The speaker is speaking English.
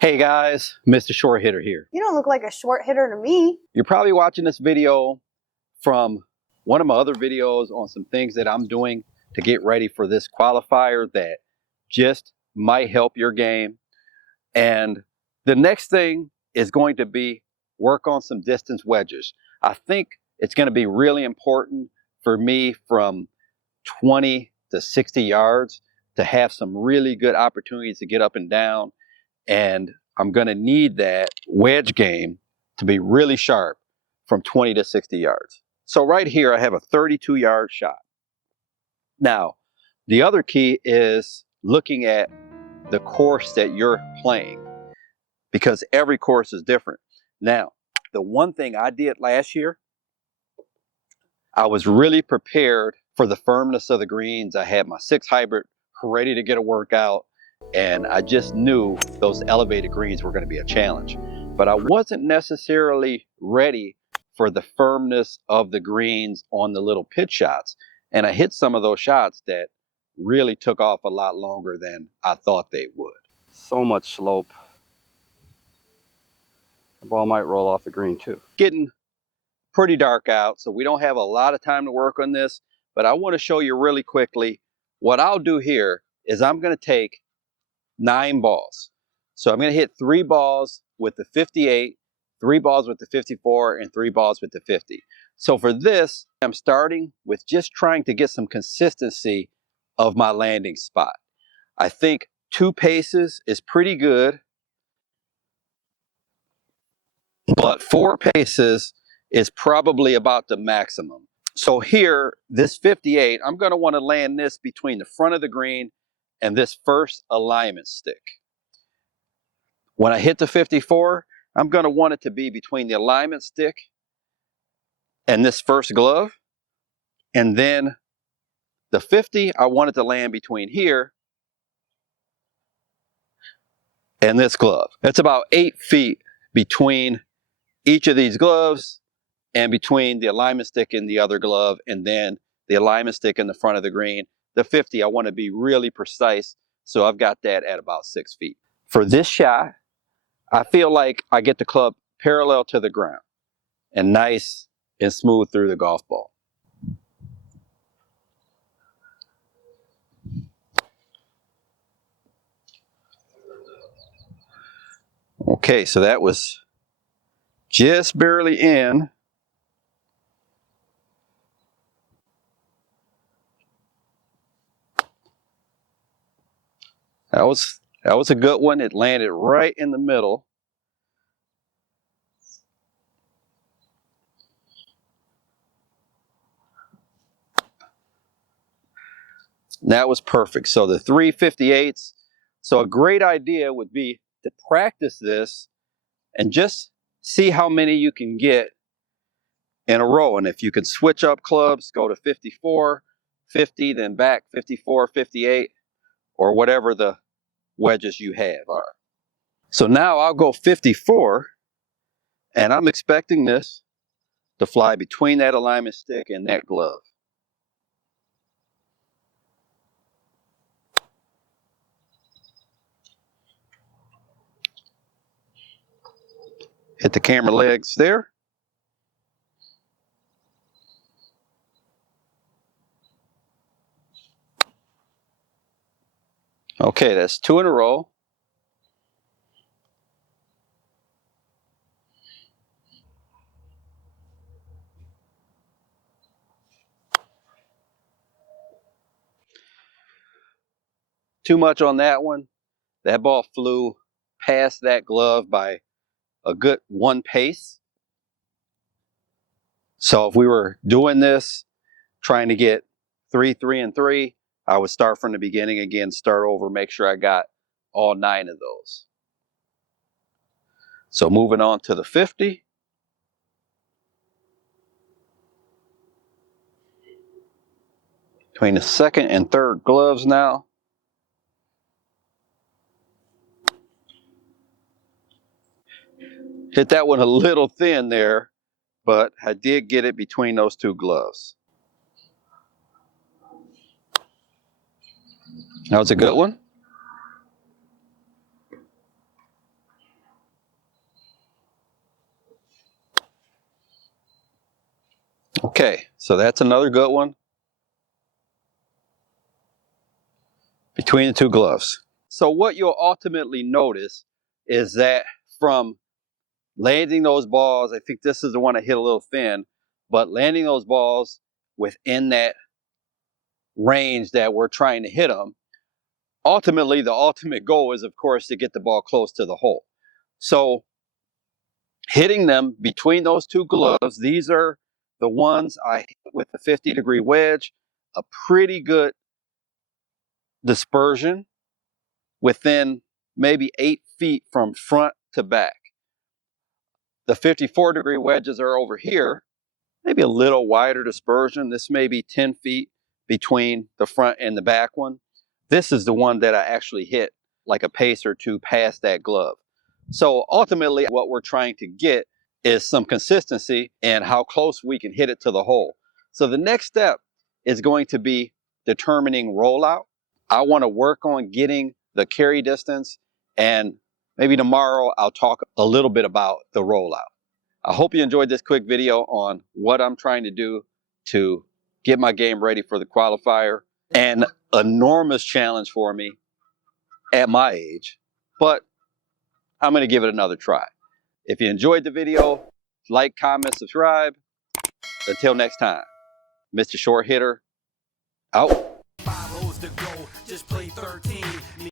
Hey guys, Mr. Short Hitter here. You don't look like a short hitter to me. You're probably watching this video from one of my other videos on some things that I'm doing to get ready for this qualifier that just might help your game. And the next thing is going to be work on some distance wedges. I think it's going to be really important for me from 20 to 60 yards to have some really good opportunities to get up and down. And I'm going to need that wedge game to be really sharp from 20 to 60 yards. So right here, I have a 32-yard shot. Now, the other key is looking at the course that you're playing, because every course is different. Now, the one thing I did last year, I was really prepared for the firmness of the greens. I had my 6 hybrid ready to get a workout, and I just knew those elevated greens were going to be a challenge. But I wasn't necessarily ready for the firmness of the greens on the little pitch shots. And I hit some of those shots that really took off a lot longer than I thought they would. So much slope. The ball might roll off the green too. Getting pretty dark out, so we don't have a lot of time to work on this, but I want to show you really quickly. What I'll do here is I'm going to take 9 balls. So I'm going to hit 3 balls with the 58, 3 balls with the 54, and 3 balls with the 50. So for this, I'm starting with just trying to get some consistency of my landing spot. I think 2 paces is pretty good, but 4 paces is probably about the maximum. So here, this 58, I'm going to want to land this between the front of the green and this first alignment stick. When I hit the 54, I'm going to want it to be between the alignment stick and this first glove. And then the 50, I want it to land between here and this glove. It's about 8 feet between each of these gloves and between the alignment stick and the other glove, and then the alignment stick in the front of the green. The 50, I want to be really precise, so I've got that at about 6 feet. For this shot, I feel like I get the club parallel to the ground and nice and smooth through the golf ball. Okay, so that was just barely in. That was a good one. It landed right in the middle. That was perfect. So the 358s. So a great idea would be to practice this and just see how many you can get in a row. And if you can switch up clubs, go to 54, 50, then back 54, 58, or whatever the wedges you have are. So now I'll go 54, and I'm expecting this to fly between that alignment stick and that glove. Hit the camera legs there. Okay, that's 2 in a row. Too much on that one. That ball flew past that glove by a good 1 pace. So if we were doing this, trying to get 3, 3, and 3, I would start from the beginning again, start over, make sure I got all 9 of those. So moving on to the 50. Between the second and third gloves now. Hit that one a little thin there, but I did get it between those 2 gloves. That was a good one. Okay, so that's another good one. Between the two gloves. So what you'll ultimately notice is that from landing those balls, I think this is the one I hit a little thin, but landing those balls within that range that we're trying to hit them, ultimately the ultimate goal is, of course, to get the ball close to the hole. So hitting them between those two gloves, these are the ones I hit with the 50-degree wedge, a pretty good dispersion within maybe 8 feet from front to back. The 54-degree wedges are over here, maybe a little wider dispersion. This may be 10 feet between the front and the back one. This is the one that I actually hit like a pace or two past that glove. So ultimately what we're trying to get is some consistency and how close we can hit it to the hole. So the next step is going to be determining rollout. I want to work on getting the carry distance, and maybe tomorrow I'll talk a little bit about the rollout. I hope you enjoyed this quick video on what I'm trying to do to get my game ready for the qualifier. An enormous challenge for me at my age, but I'm going to give it another try. If you enjoyed the video, like, comment, subscribe. Until next time, Mr. Short Hitter, out. 5 holes to go, just play 13.